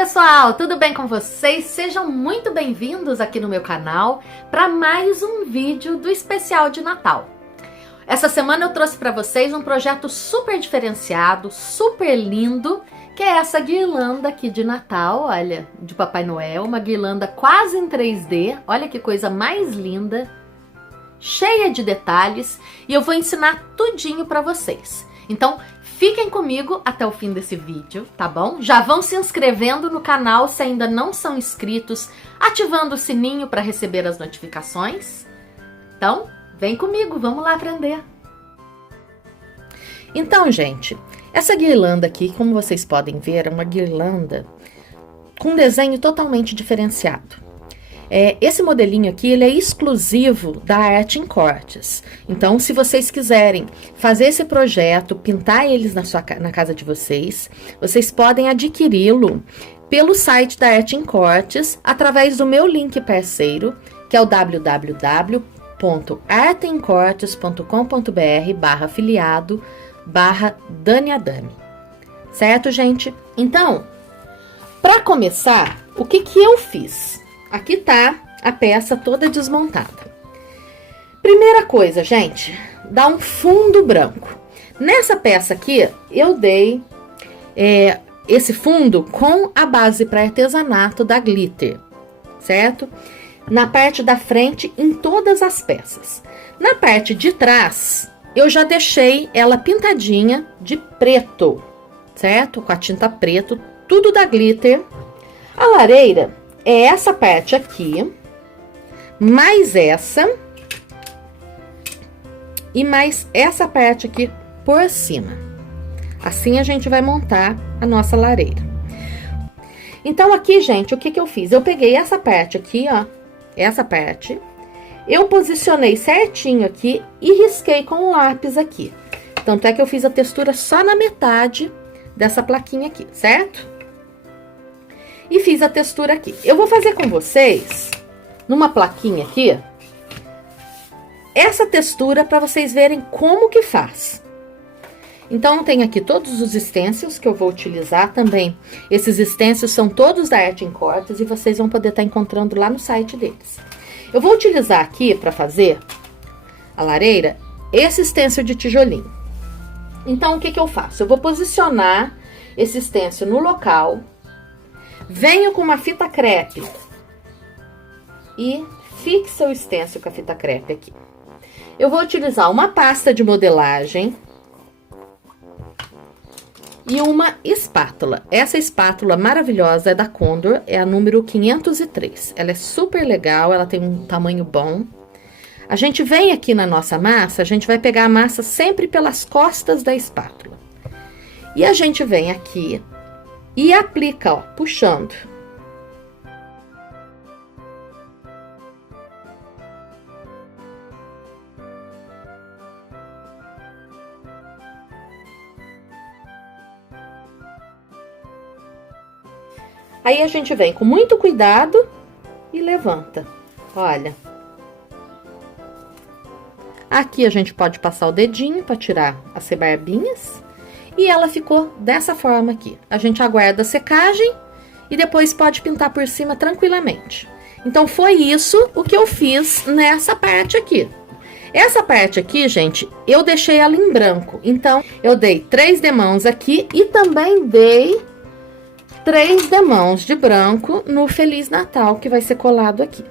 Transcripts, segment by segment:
pessoal, tudo bem com vocês? Sejam muito bem-vindos aqui no meu canal para mais um vídeo do especial de Natal. Essa semana eu trouxe para vocês um projeto super diferenciado, super lindo, que é essa guirlanda aqui de Natal, olha, de Papai Noel, uma guirlanda quase em 3D, olha que coisa mais linda, cheia de detalhes, e eu vou ensinar tudinho para vocês. Então, fiquem comigo até o fim desse vídeo, tá bom? Já vão se inscrevendo no canal se ainda não são inscritos, ativando o sininho para receber as notificações. Então, vem comigo, vamos lá aprender. Então, gente, essa guirlanda aqui, como vocês podem ver, é uma guirlanda com um desenho totalmente diferenciado. Esse modelinho aqui, ele é exclusivo da Arte em Cortes. Então, se vocês quiserem fazer esse projeto, pintar eles na casa de vocês, vocês podem adquiri-lo pelo site da Arte em Cortes, através do meu link parceiro, que é o www.arteencortes.com.br/afiliado/Dani. Certo, gente? Então, para começar, o que eu fiz? Aqui tá a peça toda desmontada. Primeira coisa, gente, dá um fundo branco. Nessa peça aqui, eu dei esse fundo com a base para artesanato da Glitter, certo? Na parte da frente, em todas as peças. Na parte de trás, eu já deixei ela pintadinha de preto, certo? Com a tinta preto, tudo da Glitter. A lareira é essa parte aqui, mais essa e mais essa parte aqui por cima. Assim a gente vai montar a nossa lareira. Então aqui, gente, o que eu fiz? Eu peguei essa parte aqui, ó, essa parte, eu posicionei certinho aqui e risquei com o lápis aqui. Tanto é que eu fiz a textura só na metade dessa plaquinha aqui, certo? E fiz a textura aqui. Eu vou fazer com vocês, numa plaquinha aqui, essa textura para vocês verem como que faz. Então, tem aqui todos os stencils que eu vou utilizar também. Esses stencils são todos da Arte em Cortes e vocês vão poder estar encontrando lá no site deles. Eu vou utilizar aqui para fazer a lareira, esse stencil de tijolinho. Então, o que eu faço? Eu vou posicionar esse stencil no local. Venho com uma fita crepe e fixa o stencil com a fita crepe aqui. Eu vou utilizar uma pasta de modelagem e uma espátula. Essa espátula maravilhosa é da Condor, é a número 503. Ela é super legal, ela tem um tamanho bom. A gente vem aqui na nossa massa, a gente vai pegar a massa sempre pelas costas da espátula. E a gente vem aqui e aplica, ó, puxando. Aí a gente vem com muito cuidado e levanta. Olha. Aqui a gente pode passar o dedinho para tirar as rebarbinhas. E ela ficou dessa forma aqui. A gente aguarda a secagem e depois pode pintar por cima tranquilamente. Então, foi isso o que eu fiz nessa parte aqui. Essa parte aqui, gente, eu deixei ela em branco. Então, eu dei 3 demãos aqui e também dei 3 demãos de branco no Feliz Natal, que vai ser colado aqui.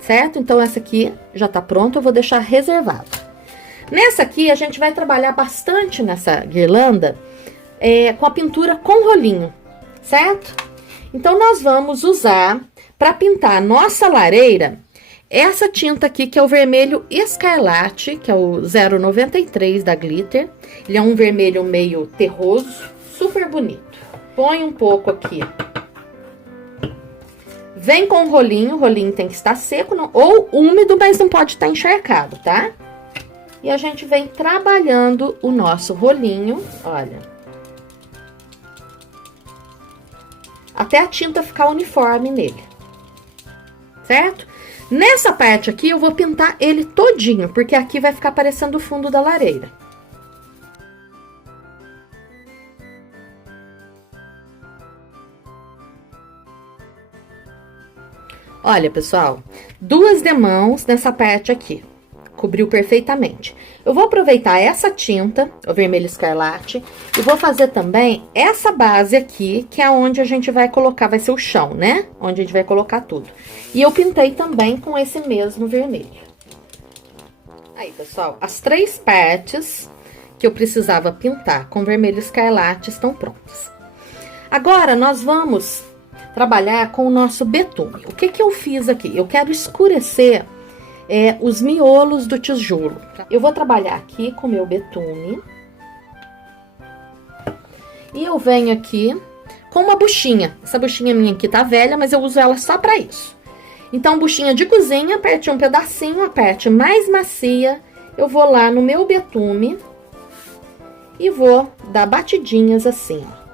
Certo? Então, essa aqui já tá pronta, eu vou deixar reservado. Nessa aqui, a gente vai trabalhar bastante nessa guirlanda com a pintura com rolinho, certo? Então, nós vamos usar, para pintar a nossa lareira, essa tinta aqui, que é o vermelho escarlate, que é o 093 da Glitter. Ele é um vermelho meio terroso, super bonito. Põe um pouco aqui. Vem com o rolinho tem que estar seco, não, ou úmido, mas não pode estar encharcado, tá? E a gente vem trabalhando o nosso rolinho, olha. Até a tinta ficar uniforme nele. Certo? Nessa parte aqui, eu vou pintar ele todinho, porque aqui vai ficar parecendo o fundo da lareira. Olha, pessoal, 2 demãos nessa parte aqui. Cobriu perfeitamente. Eu vou aproveitar essa tinta, o vermelho escarlate, e vou fazer também essa base aqui, que é onde a gente vai colocar, vai ser o chão, né? Onde a gente vai colocar tudo. E eu pintei também com esse mesmo vermelho. Aí, pessoal, as 3 partes que eu precisava pintar com vermelho escarlate estão prontas. Agora, nós vamos trabalhar com o nosso betume. O que que eu fiz aqui? Eu quero escurecer os miolos do tijolo. Eu vou trabalhar aqui com o meu betume. E eu venho aqui com uma buchinha. Essa buchinha minha aqui tá velha, mas eu uso ela só pra isso. Então, buchinha de cozinha, aperte um pedacinho, a parte mais macia. Eu vou lá no meu betume e vou dar batidinhas assim, ó.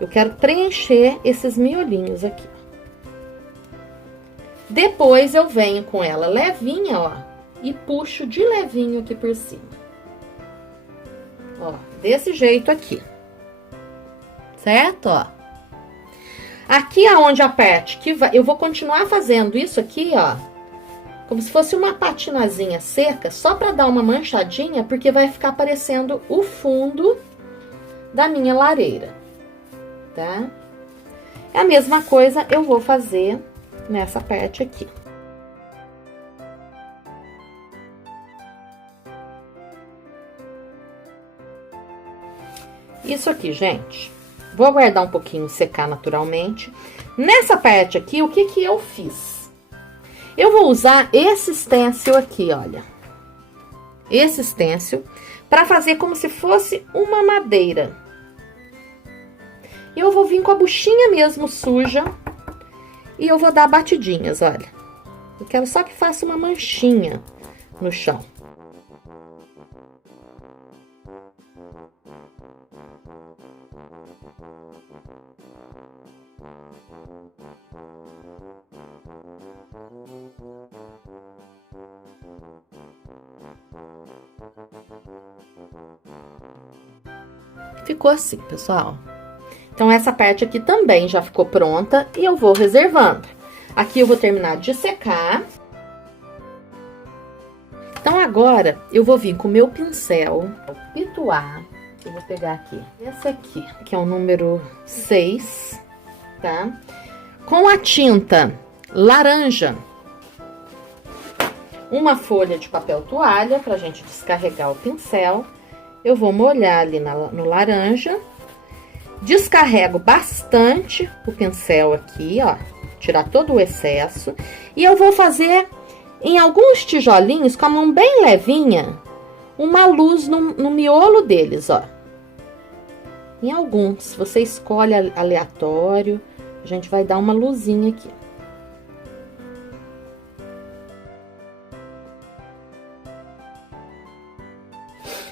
Eu quero preencher esses miolinhos aqui. Depois, eu venho com ela levinha, ó, e puxo de levinho aqui por cima. Ó, desse jeito aqui. Certo, ó? Aqui aonde aperte, eu vou continuar fazendo isso aqui, ó, como se fosse uma patinazinha seca, só pra dar uma manchadinha, porque vai ficar aparecendo o fundo da minha lareira. Tá? A mesma coisa eu vou fazer nessa parte aqui. Isso aqui, gente. Vou aguardar um pouquinho secar naturalmente. Nessa parte aqui, o que que eu fiz? Eu vou usar esse stencil aqui, olha. Esse stencil, para fazer como se fosse uma madeira. E eu vou vir com a buchinha mesmo suja e eu vou dar batidinhas, olha. Eu quero só que faça uma manchinha no chão. Ficou assim, pessoal. Então, essa parte aqui também já ficou pronta e eu vou reservando. Aqui eu vou terminar de secar. Então, agora, eu vou vir com o meu pincel, pituar. Eu vou pegar aqui, esse aqui, que é o número 6, tá? Com a tinta laranja, uma folha de papel toalha pra gente descarregar o pincel. Eu vou molhar ali no laranja. Descarrego bastante o pincel aqui, ó, tirar todo o excesso. E eu vou fazer em alguns tijolinhos, com a mão bem levinha, uma luz no miolo deles, ó. Em alguns, você escolhe aleatório, a gente vai dar uma luzinha aqui.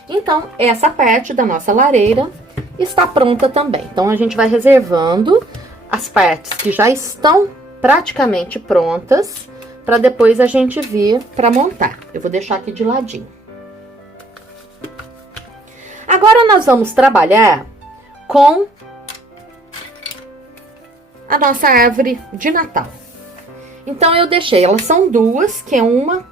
Então, essa parte da nossa lareira está pronta também. Então, a gente vai reservando as partes que já estão praticamente prontas, para depois a gente vir para montar. Eu vou deixar aqui de ladinho. Agora, nós vamos trabalhar com a nossa árvore de Natal. Então, eu deixei, elas são duas, que é uma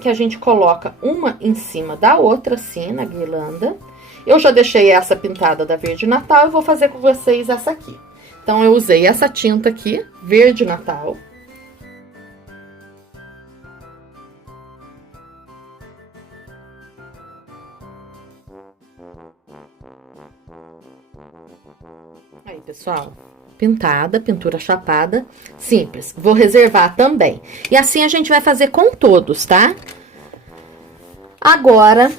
que a gente coloca uma em cima da outra, assim, na guirlanda. Eu já deixei essa pintada da Verde Natal, eu vou fazer com vocês essa aqui. Então, eu usei essa tinta aqui, Verde Natal. Aí, pessoal, pintada, pintura chapada, simples. Vou reservar também. E assim a gente vai fazer com todos, tá? Agora,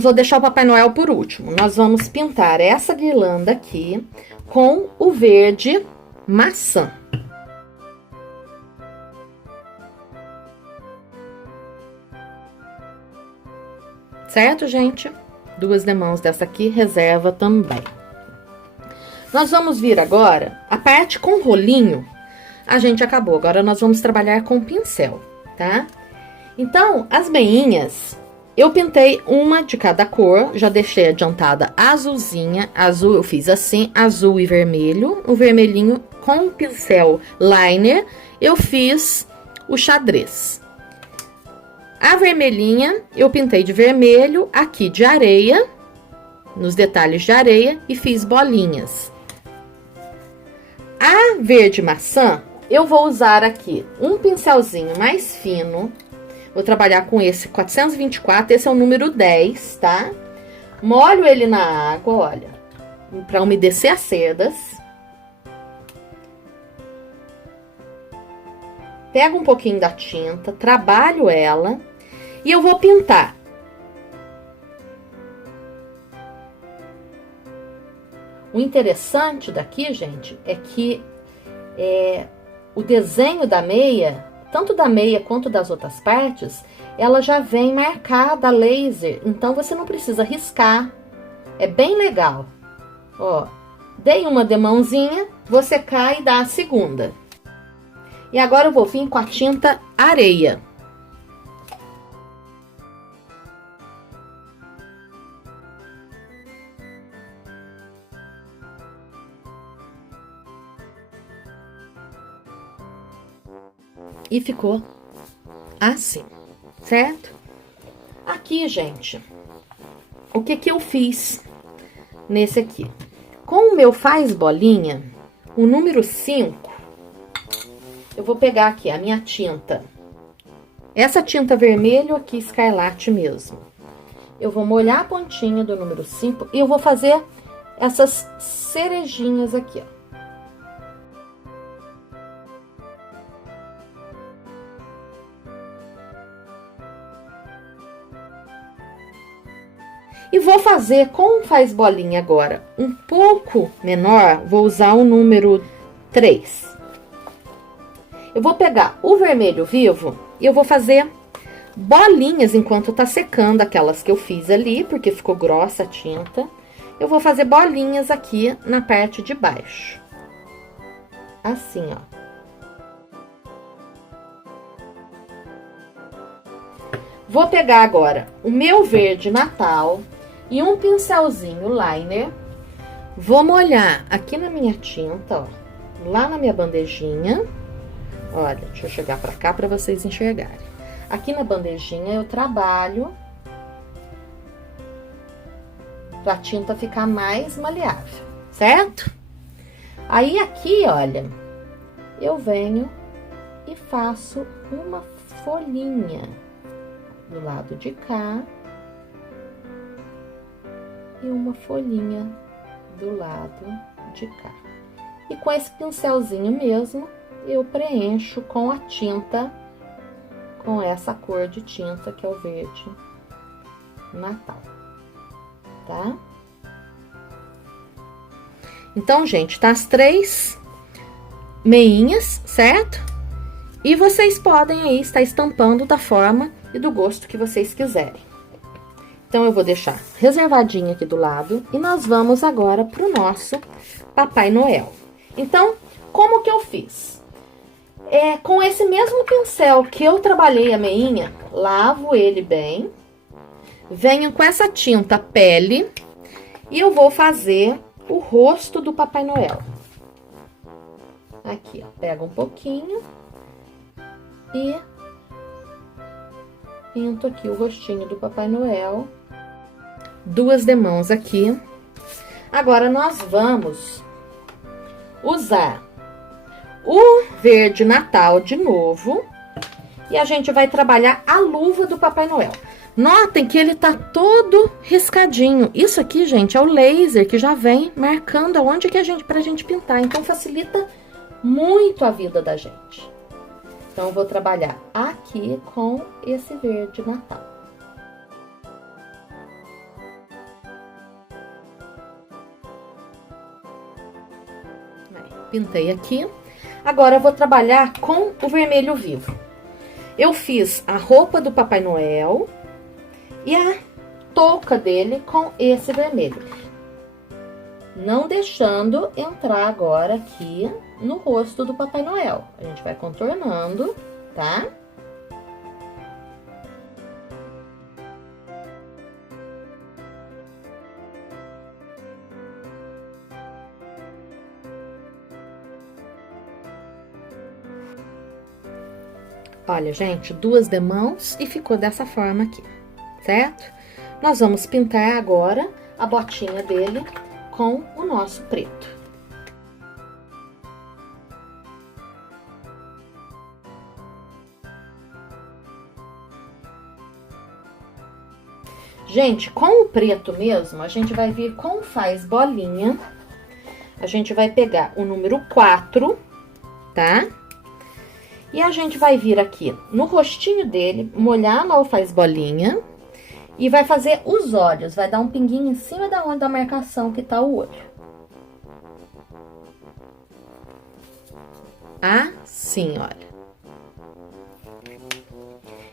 vou deixar o Papai Noel por último. Nós vamos pintar essa guirlanda aqui com o verde maçã. Certo, gente? Duas demãos dessa aqui, reserva também. Nós vamos vir agora, a parte com rolinho, a gente acabou. Agora, nós vamos trabalhar com pincel, tá? Então, as meinhas, Eu pintei uma de cada cor, já deixei adiantada a azulzinha. Azul eu fiz assim, azul e vermelho. O vermelhinho com pincel liner eu fiz o xadrez. A vermelhinha eu pintei de vermelho, aqui de areia, nos detalhes de areia, e fiz bolinhas. A verde maçã, eu vou usar aqui um pincelzinho mais fino. Vou trabalhar com esse 424, esse é o número 10, tá? Molho ele na água, olha, para umedecer as cerdas. Pego um pouquinho da tinta, trabalho ela e eu vou pintar. O interessante daqui, gente, é que o desenho da meia, tanto da meia quanto das outras partes, ela já vem marcada a laser, então você não precisa riscar. É bem legal. Ó, dei uma demãozinha, vou secar e dar a segunda. E agora eu vou vir com a tinta areia. E ficou assim, certo? Aqui, gente, o que que eu fiz nesse aqui? Com o meu faz bolinha, o número 5, eu vou pegar aqui a minha tinta. Essa tinta vermelho aqui, escarlate mesmo. Eu vou molhar a pontinha do número 5 e eu vou fazer essas cerejinhas aqui, ó. E vou fazer com o faz bolinha agora um pouco menor, vou usar o número 3. Eu vou pegar o vermelho vivo e eu vou fazer bolinhas enquanto tá secando aquelas que eu fiz ali, porque ficou grossa a tinta. Eu vou fazer bolinhas aqui na parte de baixo. Assim, ó. Vou pegar agora o meu verde Natal e um pincelzinho liner. Vou molhar aqui na minha tinta, ó, lá na minha bandejinha. Olha, deixa eu chegar pra cá pra vocês enxergarem. Aqui na bandejinha eu trabalho pra tinta ficar mais maleável, certo? Aí aqui, olha, eu venho e faço uma folhinha do lado de cá e uma folhinha do lado de cá. E com esse pincelzinho mesmo, eu preencho com a tinta, com essa cor de tinta que é o verde Natal, tá? Então, gente, tá as 3 meinhas, certo? E vocês podem aí estar estampando da forma e do gosto que vocês quiserem. Então, eu vou deixar reservadinho aqui do lado e nós vamos agora pro nosso Papai Noel. Então, como que eu fiz? Com esse mesmo pincel que eu trabalhei a meinha, lavo ele bem, venho com essa tinta pele e eu vou fazer o rosto do Papai Noel. Aqui, ó, pego um pouquinho e pinto aqui o rostinho do Papai Noel. 2 demãos aqui. Agora, nós vamos usar o verde Natal de novo. E a gente vai trabalhar a luva do Papai Noel. Notem que ele tá todo riscadinho. Isso aqui, gente, é o laser que já vem marcando aonde que pra gente pintar. Então, facilita muito a vida da gente. Então, eu vou trabalhar aqui com esse verde Natal. Pintei aqui. Agora, eu vou trabalhar com o vermelho vivo. Eu fiz a roupa do Papai Noel e a touca dele com esse vermelho. Não deixando entrar agora aqui no rosto do Papai Noel. A gente vai contornando, tá? Olha, gente, 2 demãos e ficou dessa forma aqui, certo? Nós vamos pintar agora a botinha dele com o nosso preto. Gente, com o preto mesmo, a gente vai vir com faz bolinha. A gente vai pegar o número 4, tá? E a gente vai vir aqui no rostinho dele, molhar lá o faz bolinha. E vai fazer os olhos, vai dar um pinguinho em cima da onde da marcação que tá o olho. Assim, olha.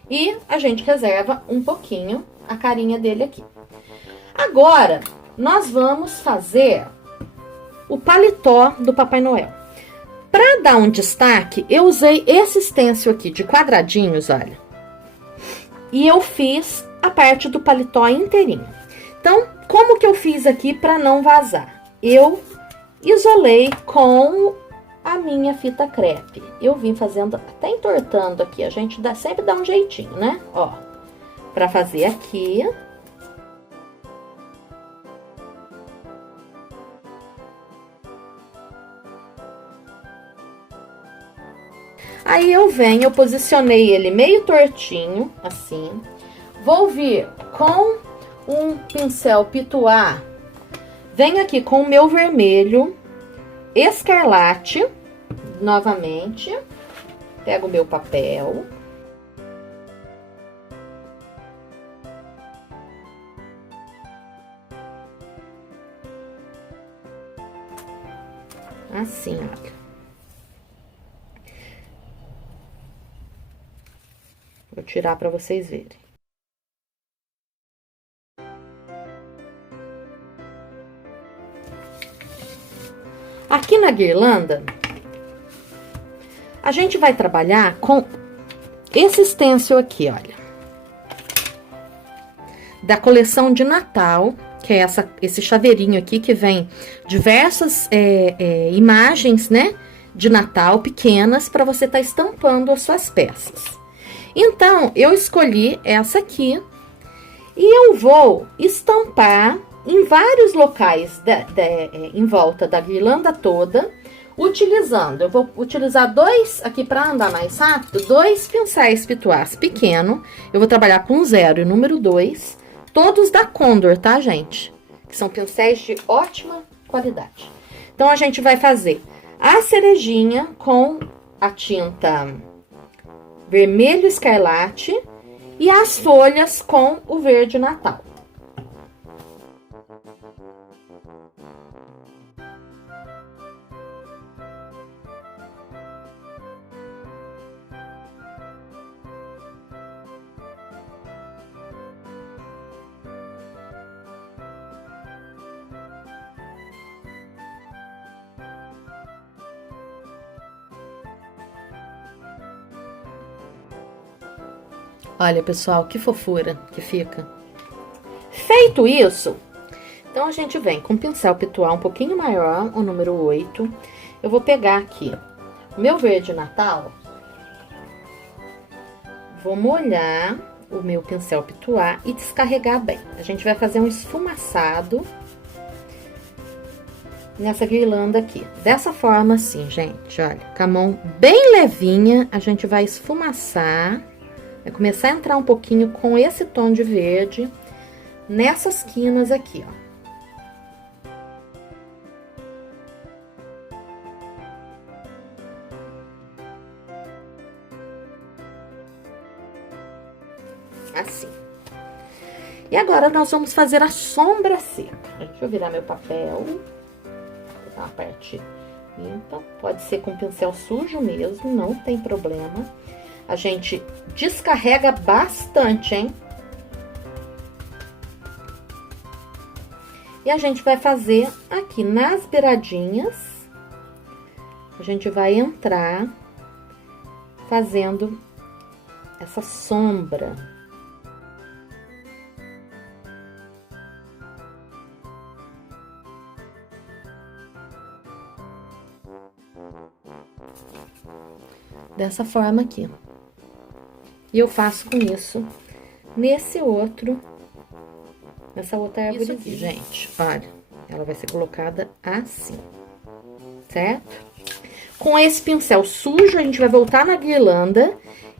E a gente reserva um pouquinho a carinha dele aqui. Agora, nós vamos fazer o paletó do Papai Noel. Para dar um destaque, eu usei esse stencil aqui de quadradinhos, olha. E eu fiz a parte do paletó inteirinho. Então, como que eu fiz aqui para não vazar? Eu isolei com a minha fita crepe. Eu vim fazendo, até entortando aqui, a gente sempre dá um jeitinho, né? Ó, para fazer aqui. Aí eu venho, eu posicionei ele meio tortinho, assim. Vou vir com um pincel pituá. Venho aqui com o meu vermelho escarlate, novamente. Pego o meu papel. Assim, olha. Vou tirar para vocês verem. Aqui na guirlanda, a gente vai trabalhar com esse stencil aqui, olha. Da coleção de Natal, que é esse chaveirinho aqui, que vem diversas imagens, né, de Natal pequenas, para você estar estampando as suas peças. Então, eu escolhi essa aqui e eu vou estampar em vários locais em volta da guirlanda toda, eu vou utilizar 2, aqui para andar mais rápido, 2 pincéis pituás pequeno, eu vou trabalhar com 0 e número 2, todos da Condor, tá, gente? Que são pincéis de ótima qualidade. Então, a gente vai fazer a cerejinha com a tinta vermelho escarlate e as folhas com o verde Natal. Olha, pessoal, que fofura que fica. Feito isso, então a gente vem com o pincel pituá um pouquinho maior, o número 8. Eu vou pegar aqui o meu verde Natal, vou molhar o meu pincel pituá e descarregar bem. A gente vai fazer um esfumaçado nessa guirlanda aqui. Dessa forma assim, gente, olha, com a mão bem levinha, a gente vai esfumaçar. Vai começar a entrar um pouquinho com esse tom de verde nessas quinas aqui, ó. Assim. E agora, nós vamos fazer a sombra seca. Deixa eu virar meu papel. Vou dar uma parte limpa. Pode ser com pincel sujo mesmo, não tem problema. A gente descarrega bastante, hein? E a gente vai fazer aqui nas beiradinhas. A gente vai entrar fazendo essa sombra. Dessa forma aqui. E eu faço com isso nessa outra árvore aqui, gente. Olha, ela vai ser colocada assim, certo? Com esse pincel sujo, a gente vai voltar na guirlanda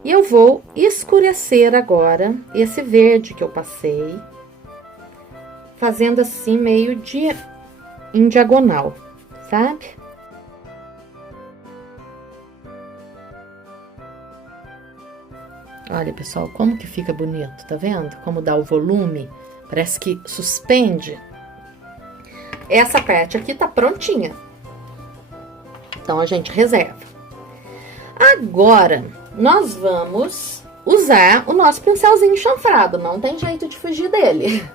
e eu vou escurecer agora esse verde que eu passei, fazendo assim meio em diagonal, sabe? Olha, pessoal, como que fica bonito, tá vendo? Como dá o volume, parece que suspende. Essa parte aqui tá prontinha. Então, a gente reserva. Agora, nós vamos usar o nosso pincelzinho chanfrado, não tem jeito de fugir dele.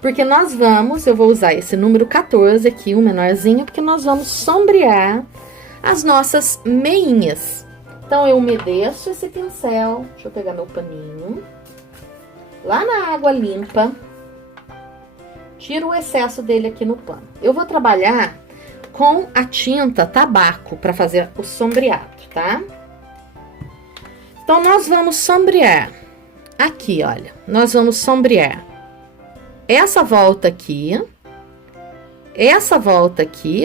Porque eu vou usar esse número 14 aqui, o menorzinho, porque nós vamos sombrear as nossas meinhas. Então, eu umedeço esse pincel, deixa eu pegar meu paninho, lá na água limpa, tiro o excesso dele aqui no pano. Eu vou trabalhar com a tinta tabaco para fazer o sombreado, tá? Então, nós vamos sombrear aqui, olha, nós vamos sombrear essa volta aqui,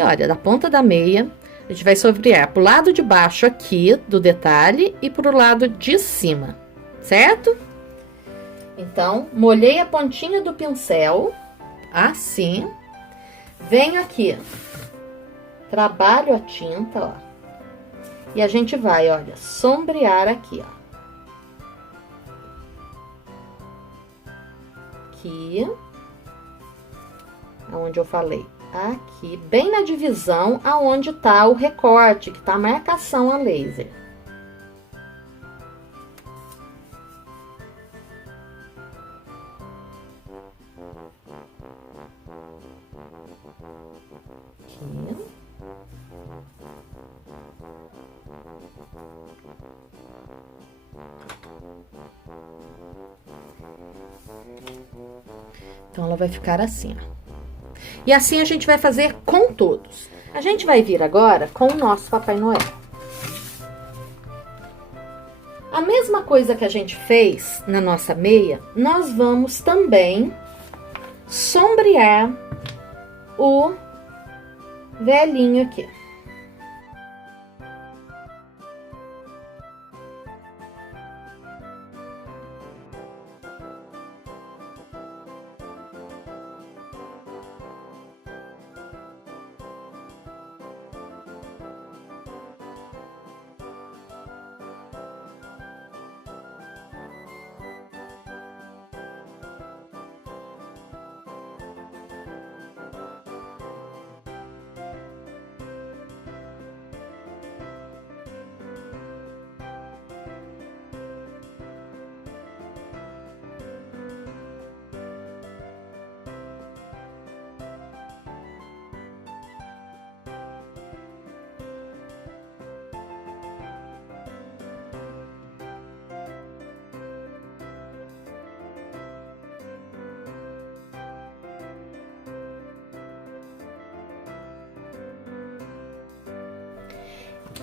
olha, da ponta da meia. A gente vai sombrear pro lado de baixo aqui do detalhe e pro lado de cima, certo? Então, molhei a pontinha do pincel, assim. Venho aqui, trabalho a tinta, ó. E a gente vai, olha, sombrear aqui, ó. Aqui. Aonde eu falei. Aqui, bem na divisão, aonde tá o recorte, que tá a marcação a laser. Aqui. Então, ela vai ficar assim, ó. E assim a gente vai fazer com todos. A gente vai vir agora com o nosso Papai Noel. A mesma coisa que a gente fez na nossa meia, nós vamos também sombrear o velhinho aqui.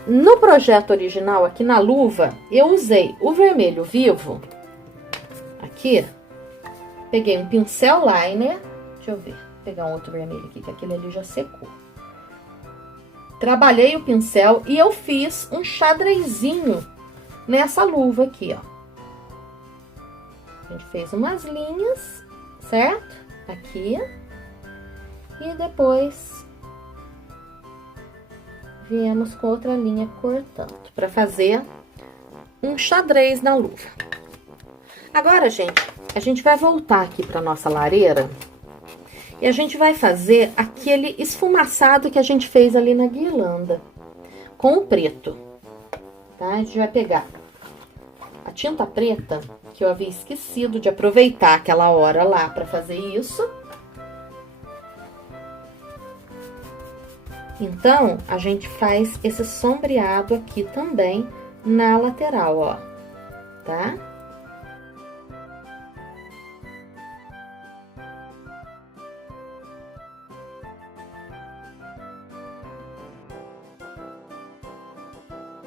No projeto original, aqui na luva, eu usei o vermelho vivo. Aqui, peguei um pincel liner. Deixa eu ver, vou pegar um outro vermelho aqui, que aquele ali já secou. Trabalhei o pincel e eu fiz um xadrezinho nessa luva aqui, ó. A gente fez umas linhas, certo? Aqui. E depois viemos com outra linha cortando, para fazer um xadrez na luva. Agora, gente, a gente vai voltar aqui para nossa lareira e a gente vai fazer aquele esfumaçado que a gente fez ali na guirlanda, com o preto, tá? A gente vai pegar a tinta preta, que eu havia esquecido de aproveitar aquela hora lá para fazer isso. Então, a gente faz esse sombreado aqui também na lateral, ó, tá?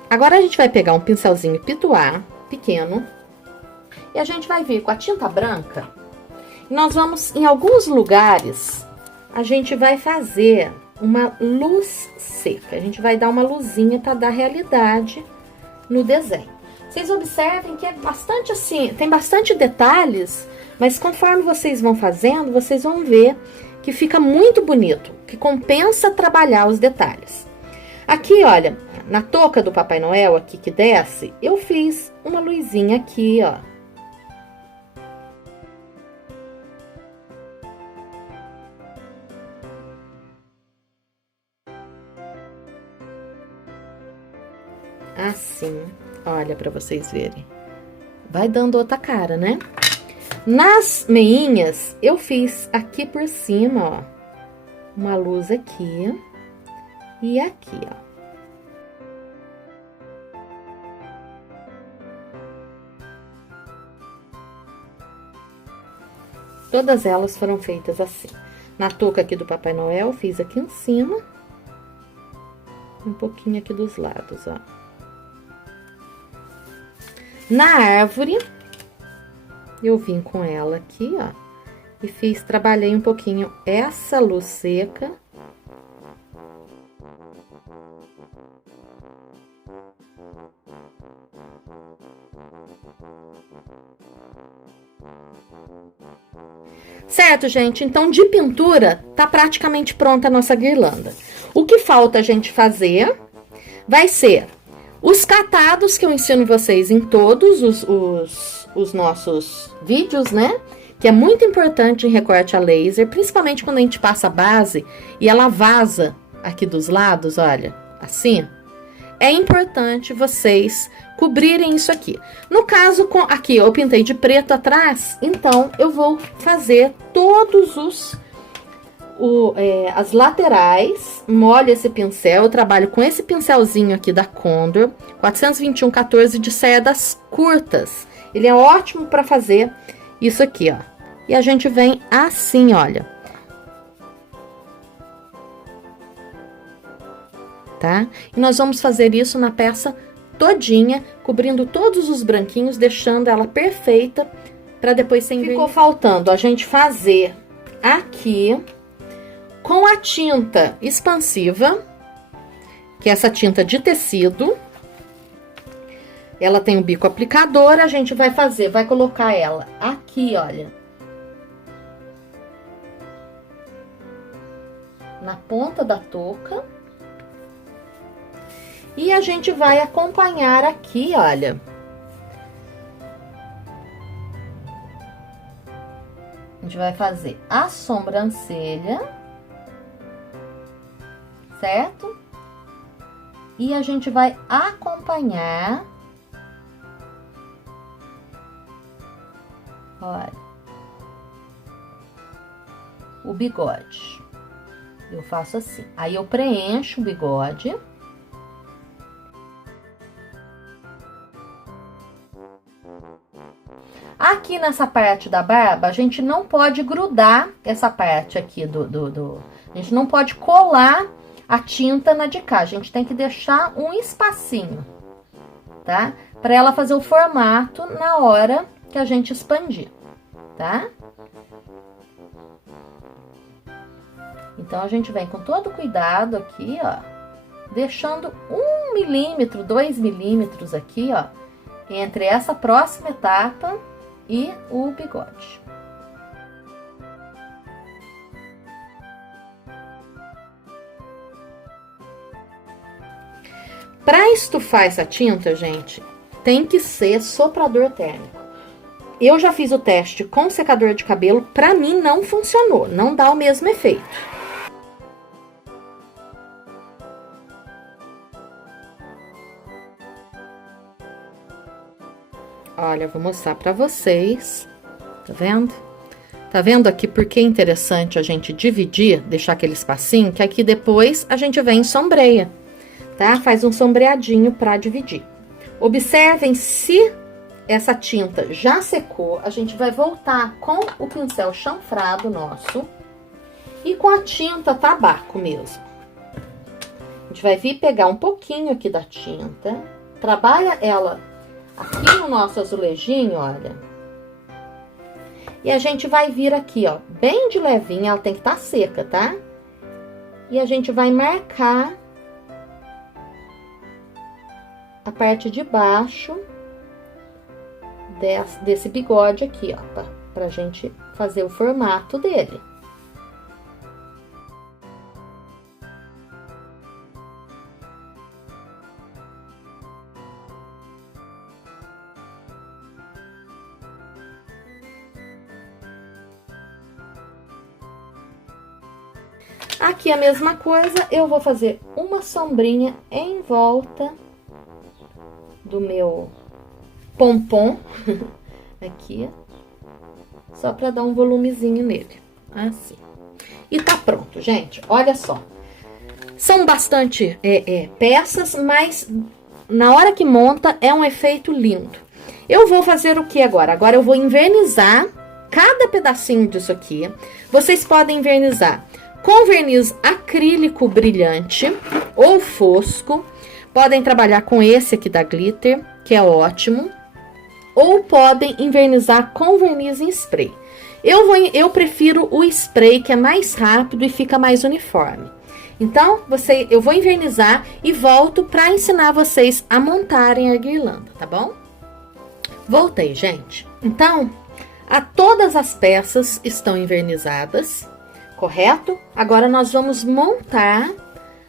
Agora, a gente vai pegar um pincelzinho pituá pequeno E a gente vai vir com a tinta branca. E nós vamos, em alguns lugares, a gente vai fazer uma luz seca. A gente vai dar uma luzinha para dar realidade no desenho. Vocês observem que é bastante assim, tem bastante detalhes, mas conforme vocês vão fazendo, vocês vão ver que fica muito bonito, que compensa trabalhar os detalhes. Aqui, olha, na touca do Papai Noel, aqui que desce, eu fiz uma luzinha aqui, ó. Assim, olha, para vocês verem. Vai dando outra cara, né? Nas meinhas, eu fiz aqui por cima, ó, uma luz aqui e aqui, ó. Todas elas foram feitas assim. Na touca aqui do Papai Noel, fiz aqui em cima. Um pouquinho aqui dos lados, ó. Na árvore, eu vim com ela aqui, ó. E trabalhei um pouquinho essa luz seca. Certo, gente? Então, de pintura, tá praticamente pronta a nossa guirlanda. O que falta a gente fazer vai ser os catados que eu ensino vocês em todos os nossos vídeos, né? Que é muito importante em recorte a laser, principalmente quando a gente passa a base e ela vaza aqui dos lados, olha, assim. É importante vocês cobrirem isso aqui. No caso, aqui eu pintei de preto atrás, então eu vou fazer todos as laterais, molho esse pincel, eu trabalho com esse pincelzinho aqui da Condor, 421/14 de cerdas curtas. Ele é ótimo para fazer isso aqui, ó. E a gente vem assim, olha. Tá? E nós vamos fazer isso na peça todinha, cobrindo todos os branquinhos, deixando ela perfeita para depois ser envernizada. Ficou faltando a gente fazer aqui com a tinta expansiva, que é essa tinta de tecido. Ela tem um bico aplicador, a gente vai colocar ela aqui, olha. Na ponta da touca. E a gente vai acompanhar aqui, olha. A gente vai fazer a sobrancelha, certo? E a gente vai acompanhar, olha, o bigode. Eu faço assim. Aí eu preencho o bigode. Aqui nessa parte da barba, a gente não pode grudar essa parte aqui a gente não pode colar a tinta na de cá. A gente tem que deixar um espacinho, tá? Pra ela fazer o formato na hora que a gente expandir, tá? Então, a gente vem com todo cuidado aqui, ó. Deixando 1 milímetro, 2 milímetros aqui, ó. Entre essa próxima etapa e o bigode. Para estufar essa tinta, gente, tem que ser soprador térmico. Eu já fiz o teste com secador de cabelo, para mim não funcionou, não dá o mesmo efeito. Olha, vou mostrar pra vocês, tá vendo? Tá vendo aqui porque é interessante a gente dividir, deixar aquele espacinho, que aqui depois a gente vem e sombreia, tá? Faz um sombreadinho pra dividir. Observem se essa tinta já secou, a gente vai voltar com o pincel chanfrado nosso e com a tinta tabaco mesmo. A gente vai vir pegar um pouquinho aqui da tinta, trabalha ela aqui no nosso azulejinho, olha, E a gente vai vir aqui, ó, bem de levinha, ela tem que estar seca, tá? E a gente vai marcar a parte de baixo desse bigode aqui, ó, pra gente fazer o formato dele. Aqui a mesma coisa, eu vou fazer uma sombrinha em volta do meu pompom, aqui, só pra dar um volumezinho nele, assim. E tá pronto, gente, olha só. São bastante peças, mas na hora que monta é um efeito lindo. Eu vou fazer o que agora? Agora eu vou invernizar cada pedacinho disso aqui. Vocês podem invernizar com verniz acrílico brilhante ou fosco. Podem trabalhar com esse aqui da Glitter, que é ótimo. Ou podem invernizar com verniz em spray. Eu prefiro o spray, que é mais rápido e fica mais uniforme. Então, eu vou invernizar e volto para ensinar vocês a montarem a guirlanda, tá bom? Voltei, gente. Então, todas as peças estão invernizadas, correto? Agora, nós vamos montar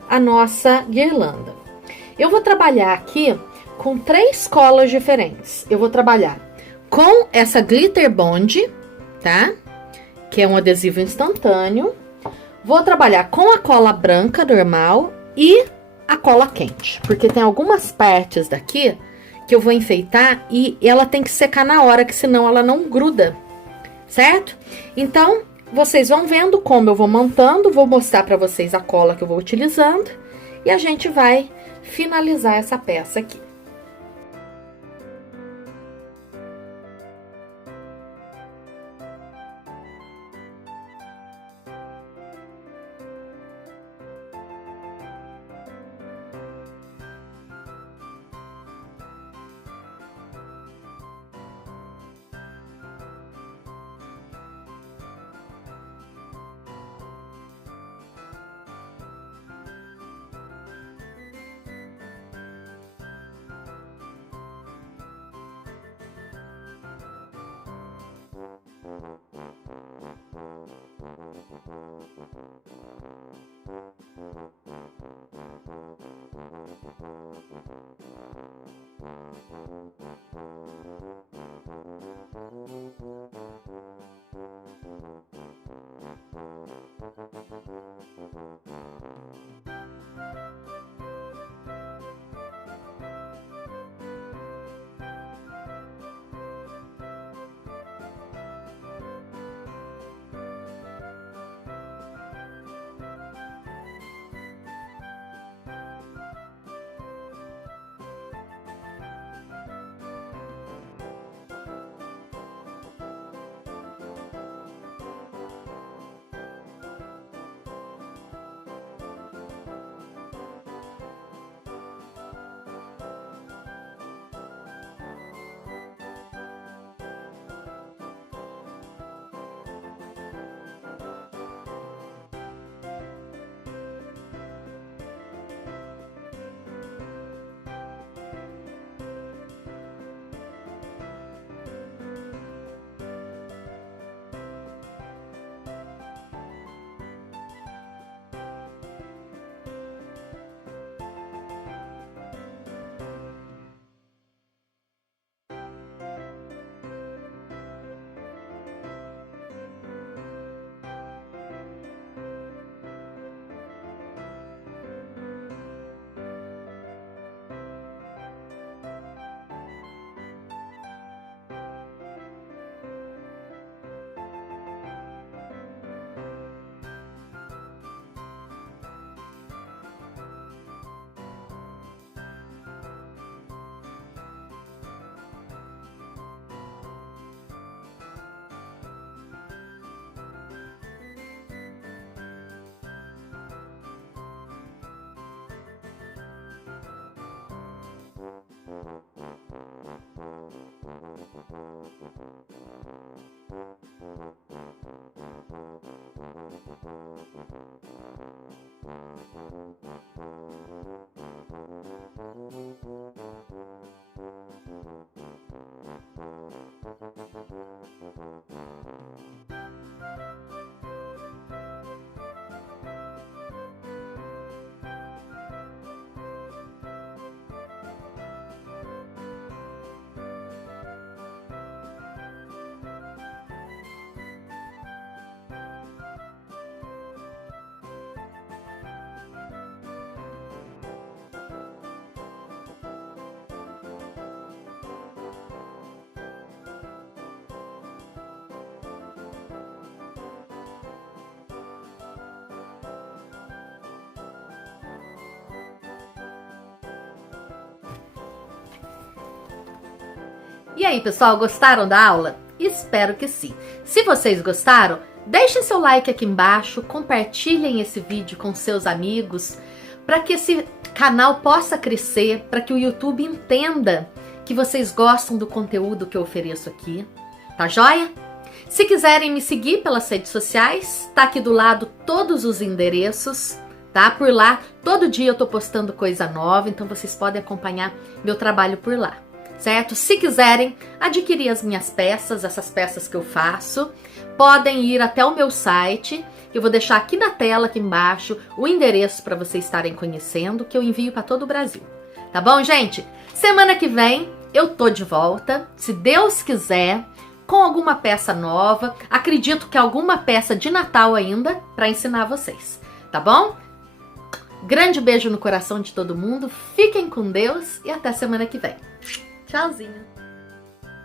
a nossa guirlanda. Eu vou trabalhar aqui com 3 colas diferentes. Eu vou trabalhar com essa Glitter Bond, tá? Que é um adesivo instantâneo. Vou trabalhar com a cola branca normal e a cola quente, porque tem algumas partes daqui que eu vou enfeitar e ela tem que secar na hora, que senão ela não gruda, certo? Então, vocês vão vendo como eu vou montando, vou mostrar pra vocês a cola que eu vou utilizando e a gente vai finalizar essa peça aqui. E aí, pessoal, gostaram da aula? Espero que sim. Se vocês gostaram, deixem seu like aqui embaixo, compartilhem esse vídeo com seus amigos, para que esse canal possa crescer, para que o YouTube entenda que vocês gostam do conteúdo que eu ofereço aqui. Tá joia? Se quiserem me seguir pelas redes sociais, tá aqui do lado todos os endereços, tá? Por lá, todo dia eu tô postando coisa nova, então vocês podem acompanhar meu trabalho por lá. Certo? Se quiserem adquirir as minhas peças, essas peças que eu faço, podem ir até o meu site. Eu vou deixar aqui na tela, aqui embaixo, o endereço para vocês estarem conhecendo, que eu envio para todo o Brasil. Tá bom, gente? Semana que vem eu tô de volta, se Deus quiser, com alguma peça nova. Acredito que alguma peça de Natal ainda para ensinar vocês. Tá bom? Grande beijo no coração de todo mundo. Fiquem com Deus e até semana que vem. Tchauzinho!